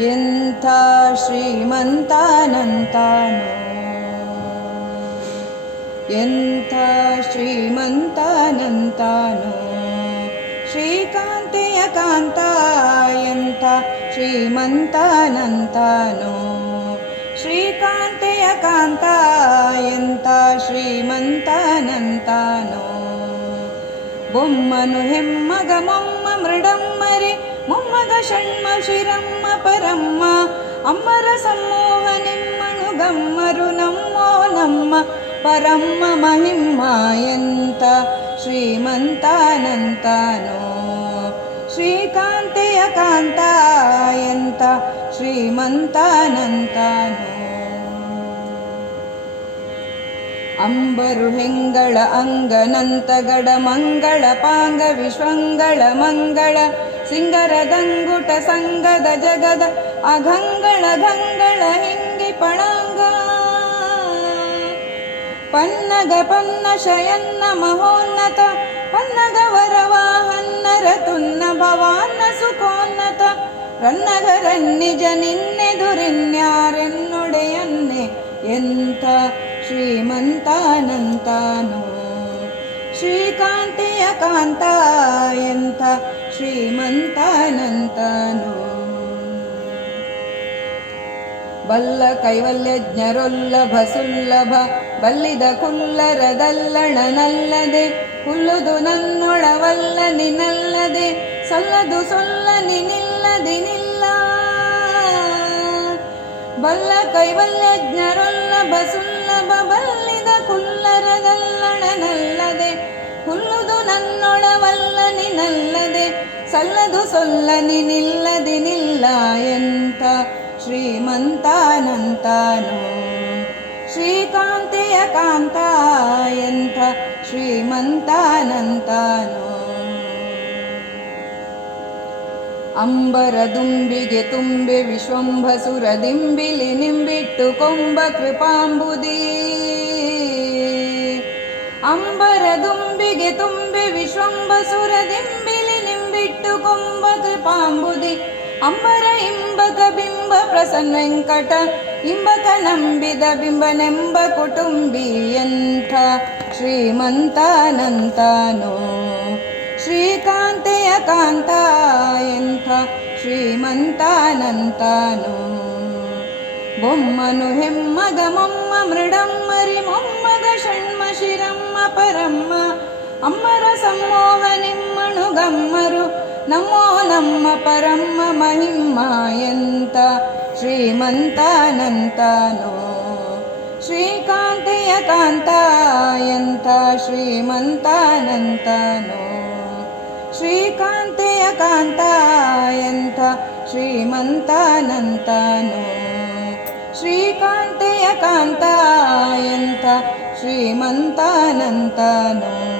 ಎಂಥ ಶ್ರೀಮಂತಾನಂತಾನೋ. ಎಂಥ ಶ್ರೀಮಂತಾನಂತಾನೋ. ಶ್ರೀಕಾಂತೆಯ ಕಾಂತ, ಎಂಥ ಶ್ರೀಮಂತಾನಂತಾನೋ. ಶ್ರೀಕಾಂತೆಯ ಕಾಂತ, ಎಂಥ ಶ್ರೀಮಂತಾನಂತಾನೋ. ಬೊಮ್ಮನು ಹೆಮ್ಮಗ, ಮೊಮ್ಮ ಮೃಡಮ್ಮರಿ. ಮೊಮ್ಮಗ ಷಣ್ಮ ಶಿರಮ್ಮ ಪರಮ್ಮ, ಅಮ್ಮರ ಗಮ್ಮರು ನಮ್ಮೋ ನಮ್ಮ ಪರಮ್ಮ ಮಹಿಮ್ಮ ಎಂತ ಶ್ರೀಮಂತಾನಂತಾನೋ. ಶ್ರೀಕಾಂತೆಯ ಕಾಂತ ಎಂತ ಶ್ರೀಮಂತಾನಂತಾನೋ. ಅಂಬರು ಹೆಂಗಳ ಅಂಗನಂತಗಡ ಮಂಗಳ ಪಾಂಗ ವಿಶ್ವಂಗಳ ಮಂಗಳ ಸಿಂಗರದಂಗುಟ ಸಂಗದ ಜಗದ ಅಘಂಗಳ ಗಂಗಳ ಹಿಂಗಿ ಪಣಂಗ. ಪನ್ನಗ ಪನ್ನ ಶಯನ್ನ ಮಹೋನ್ನತ, ಪನ್ನಗ ವರವಾಹನ್ನರ ತುನ್ನ ಭವಾನ್ನ ಸುಖೋನ್ನತ ರನ್ನಗರನ್ನಿಜ ನಿನ್ನೆದುರಿನ್ಯಾರೆನ್ನೊಡೆಯನ್ನೆ ಎಂಥ ಶ್ರೀಮಂತಾನಂತಾನೋ. ಶ್ರೀಕಾಂತಿಯ ಕಾಂತ ಎಂಥ ಶ್ರೀಮಂತನಂತನು. ಬಲ್ಲ ಕೈವಲ್ಯ ಜ್ಞರುಲ್ಲಭ ಸುಲ್ಲಭ, ಬಲ್ಲಿದ ಕುಲ್ಲರದಲ್ಲಣನಲ್ಲದೆ ಹುಲ್ಲುದು ನನ್ನೊಳವಲ್ಲ ನಿನಲ್ಲದೆ ಸಲ್ಲದು ಸೊಲ್ಲ ನಿನಿಲ್ಲದಿನಿಲ್ಲ ಬಲ್ಲ ಕೈವಲ್ಯ ಜ್ಞರುಲ್ಲಭ ಬಲ್ಲಿದ ನನ್ನೊಳವಲ್ಲ ನಿನಲ್ಲದೆ ಸಲ್ಲದು ಸೊಲ್ಲ ನಿನಿಲ್ಲದಿನಿಲ್ಲ ಎಂತ ಶ್ರೀಮಂತಾನಂತಾನೋ. ಶ್ರೀಕಾಂತೆಯ ಕಾಂತ ಎಂಥ ಶ್ರೀಮಂತಾನಂತಾನೋ. ಅಂಬರ ದುಂಬಿಗೆ ತುಂಬೆ ವಿಶ್ವಂಭಸುರ ದಿಂಬಿಲಿ ನಿಂಬಿಟ್ಟು ಕೊಂಬ ಕೃಪಾಂಬುದಿ. ಅಂಬರ ದುಂಬಿಗೆ ತುಂಬೆ ವಿಶ್ವಂಭಸುರ ದಿಂಬಿಲಿ ನಿಂಬಿಟ್ಟು ಕೊಂಬ ಕೃಪಾಂಬುದಿ. ಅಂಬರ ಇಂಬಕ ಬಿಂಬ ಪ್ರಸನ್ನ ವೆಂಕಟ, ಇಂಬಕ ನಂಬಿದ ಬಿಂಬನೆಂಬ ಕುಟುಂಬಿ ಎಂಥ ಶ್ರೀಮಂತಾನಂತಾನೋ. ಶ್ರೀಕಾಂತೆಯ ಕಾಂತ ಎಂಥ ಶ್ರೀಮಂತಾನಂತಾನೋ. ಬೊಮ್ಮನು ಹೆಮ್ಮಗ ಮೊಮ್ಮ ಶಿರಮ್ಮ ಪರಮ್ಮ ಅಮ್ಮರ ಸಮ್ಮೋಹ ನಿಮ್ಮಣು ಗಮ್ಮರು. ನಮೋ ನಮ್ಮ ಪರಮ್ಮ ಮಹಿಮ್ಮ ಎಂತ ಶ್ರೀಮಂತಾನಂತಾನೋ. ಶ್ರೀಕಾಂತೆಯ ಕಾಂತ ಎಂತ ಶ್ರೀಮಂತಾನಂತಾನೋ. ಶ್ರೀಕಾಂತೆಯ ಕಾಂತ ಎಂಥ ಶ್ರೀಮಂತಾನಂತಾನೋ. ಶ್ರೀಕಾಂತೆಯ ಕಾಂತ ಎಂಥ ಶ್ರೀಮಂತಾನಂತಾನೋ.